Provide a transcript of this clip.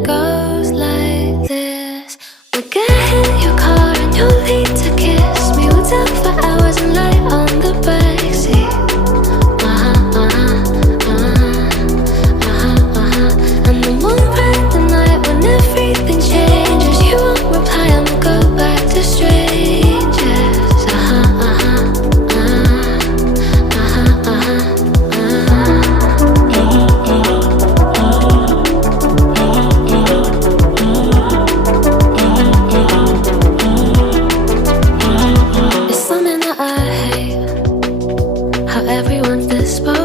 Goes like this. We'll get in your car and you'll need to kiss me. We'll talk for hours and lie on the backseat. And then we'll spend the night when everything changes. You won't reply and we'll go back to strangers. It's something that I hate, how everyone's disposed.